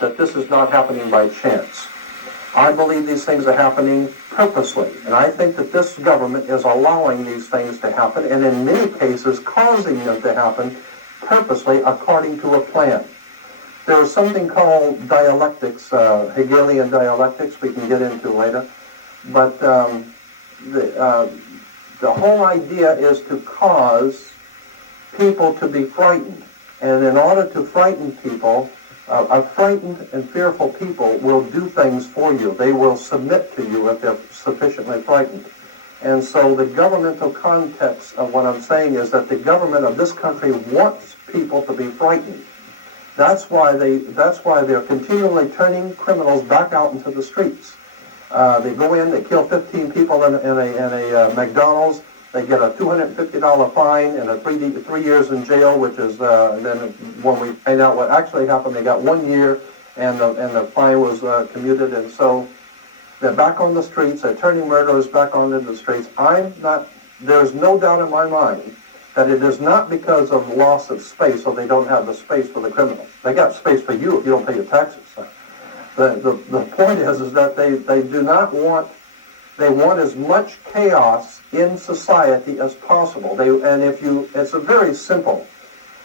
that this is not happening by chance. I believe these things are happening purposely, and I think that this government is allowing these things to happen, and in many cases causing them to happen purposely according to a plan. There is something called dialectics, Hegelian dialectics, we can get into later, but the whole idea is to cause people to be frightened, and in order to frighten people, a frightened and fearful people will do things for you. They will submit to you if they're sufficiently frightened. And so the governmental context of what I'm saying is that the government of this country wants people to be frightened. That's why they're continually turning criminals back out into the streets. They go in, they kill 15 people in a McDonald's. They get a $250 fine and a 3 years in jail, which is then when we find out what actually happened, they got 1 year, and the fine was commuted, and so they're back on the streets. They're turning murderers back onto the streets. There's no doubt in my mind that it is not because of loss of space, or they don't have the space for the criminals. They got space for you if you don't pay your taxes. The point is that they do not want. They want as much chaos in society as possible. It's a very simple.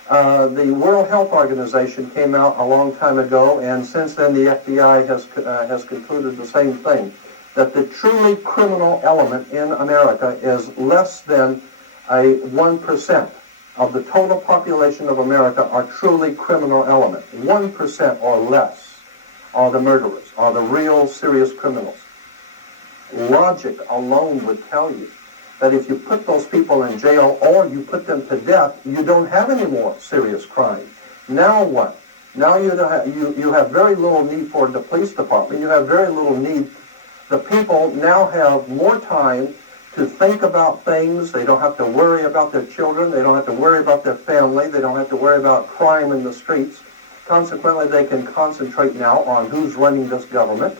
The World Health Organization came out a long time ago, and since then the FBI has concluded the same thing, that the truly criminal element in America is less than 1% of the total population of America are truly criminal element. 1% or less are the murderers, are the real serious criminals. Logic alone would tell you that if you put those people in jail or you put them to death, you don't have any more serious crime. Now what? Now you have very little need for the police department. You have very little need. The people now have more time to think about things. They don't have to worry about their children. They don't have to worry about their family. They don't have to worry about crime in the streets. Consequently, they can concentrate now on who's running this government,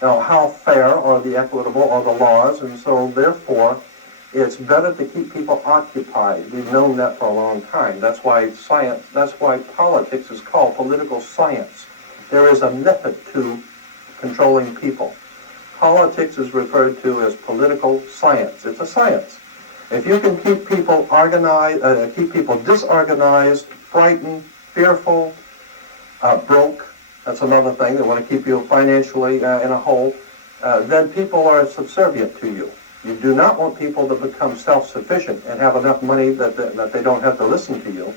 how fair are the equitable are the laws, and so therefore it's better to keep people occupied. We've known that for a long time. That's why politics is called political science. There is a method to controlling people. Politics is referred to as political science. It's a science. If you can keep people organized, keep people disorganized, frightened, fearful, broke, that's another thing. They want to keep you financially in a hole. Then people are subservient to you. You do not want people to become self-sufficient and have enough money that they don't have to listen to you.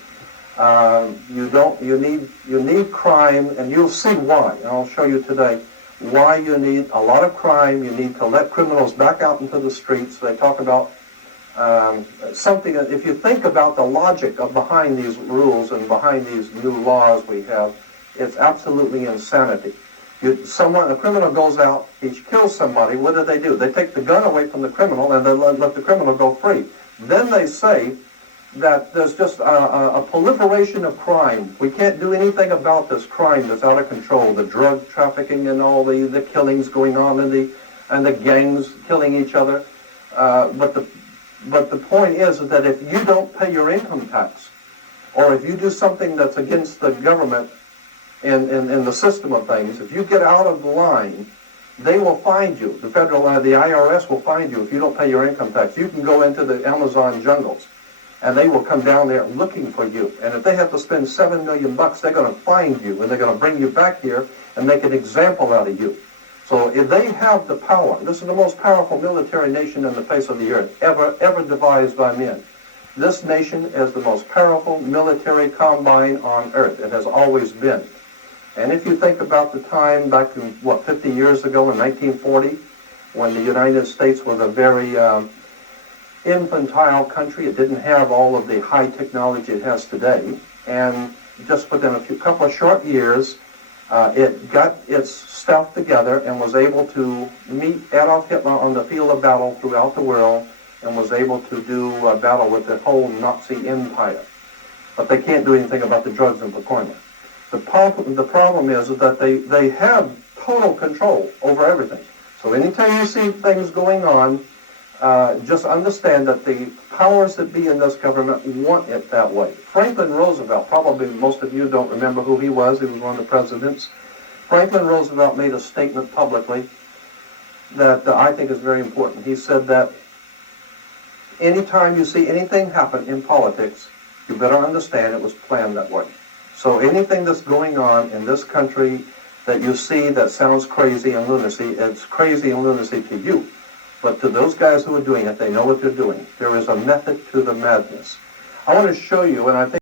You need crime, and you'll see why. And I'll show you today why you need a lot of crime. You need to let criminals back out into the streets. They talk about something. If you think about the logic behind these rules and behind these new laws we have, it's absolutely insanity. A criminal goes out, he kills somebody, what do? They take the gun away from the criminal and they let the criminal go free. Then they say that there's just a proliferation of crime. We can't do anything about this crime that's out of control, the drug trafficking and all the killings going on and the gangs killing each other. But the point is that if you don't pay your income tax, or if you do something that's against the government, in the system of things, if you get out of the line, they will find you. The IRS will find you if you don't pay your income tax. You can go into the Amazon jungles, and they will come down there looking for you. And if they have to spend $7 million, they're going to find you, and they're going to bring you back here and make an example out of you. So if they have the power, this is the most powerful military nation on the face of the earth, ever devised by men. This nation is the most powerful military combine on earth. It has always been. And if you think about the time back in, 50 years ago in 1940, when the United States was a very infantile country, it didn't have all of the high technology it has today. And just within a couple of short years, it got its stuff together and was able to meet Adolf Hitler on the field of battle throughout the world, and was able to do a battle with the whole Nazi empire. But they can't do anything about the drugs in procurement. The problem is that they have total control over everything. So anytime you see things going on, just understand that the powers that be in this government want it that way. Franklin Roosevelt, probably most of you don't remember who he was. He was one of the presidents. Franklin Roosevelt made a statement publicly that I think is very important. He said that anytime you see anything happen in politics, you better understand it was planned that way. So anything that's going on in this country that you see that sounds crazy and lunacy, it's crazy and lunacy to you. But to those guys who are doing it, they know what they're doing. There is a method to the madness. I want to show you, and I think